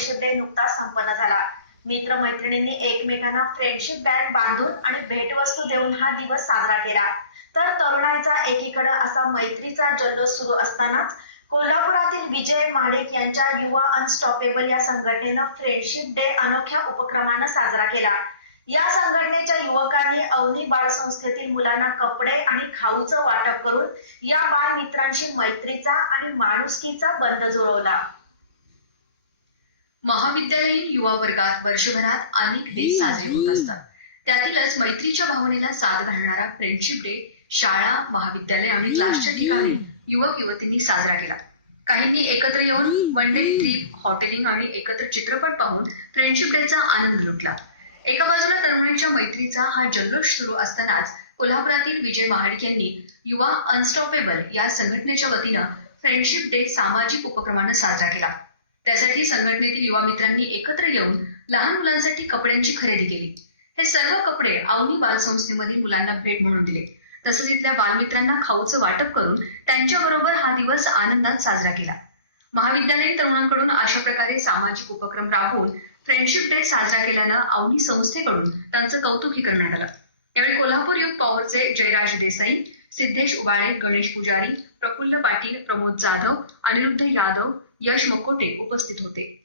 Friendship day नुकताच संपन्न झाला। मित्र-मैत्रिणींनी एकमेकांना फ्रेंडशिप बँड बांधून आणि भेटवस्तू देऊन हा दिवस साजरा केला। तर तरुणाईचा एकीकडे असा मैत्रीचा जल्लोष सुरू असतानाच कोल्हापुरातील विजय महाडिक यांच्या युवा अनस्टॉपेबल या संघटनेनं फ्रेंडशिप डे अनोख्या उपक्रमानं साजरा केला। या संघटनेच्या युवकांनी अवनी बाळ संस्थेतील मुलांना कपडे आणि खाऊचं वाटप करून या बाळ मित्रांशी मैत्रीचा आणि माणुसकीचा बंध जुळवला। महाविद्यालयीन युवा वर्गात वर्षभरात अनेक डे साजरे होत असतात। त्यातीलच मैत्रीच्या भावनेला साथ घालणारा फ्रेंडशिप डे शाळा, महाविद्यालय आणि क्लासच्या ठिकाणी युवक युवतींनी साजरा केला। काहींनी एकत्र येऊन वन डे ट्रिप, हॉटेलिंग आणि एकत्र चित्रपट पाहून फ्रेंडशिप डेचा आनंद लुटला। एका बाजूला तरुणांच्या मैत्रीचा हा जल्लोष सुरू असतानाच कोल्हापुरातील विजय महाडिक यांनी युवा अनस्टॉपेबल या संघटनेच्या वतीनं फ्रेंडशिप डे सामाजिक उपक्रमानं साजरा केला। त्यासाठी संघटनेतील युवा मित्रांनी एकत्र येऊन लहान मुलांसाठी कपड्यांची खरेदी केली। हे सर्व कपडे अवनी बाल संस्थेमधील मुलांना भेट म्हणून दिले। तसंच इथल्या बालमित्रांना खाऊचं वाटप करून त्यांच्याबरोबर हा दिवस आनंदात साजरा केला। महाविद्यालयीन तरुणांकडून अशा प्रकारे सामाजिक उपक्रम राबवून फ्रेंडशिप डे साजरा केल्यानं अवनी संस्थेकडून त्यांचं कौतुकही करण्यात आलं। यावेळी कोल्हापूर युथ पॉवरचे जयराज देसाई, सिद्धेश उबाळे, गणेश पुजारी, प्रफुल्ल पाटील, प्रमोद जाधव, अनिरुद्ध यादव, यश मकोटे उपस्थित होते।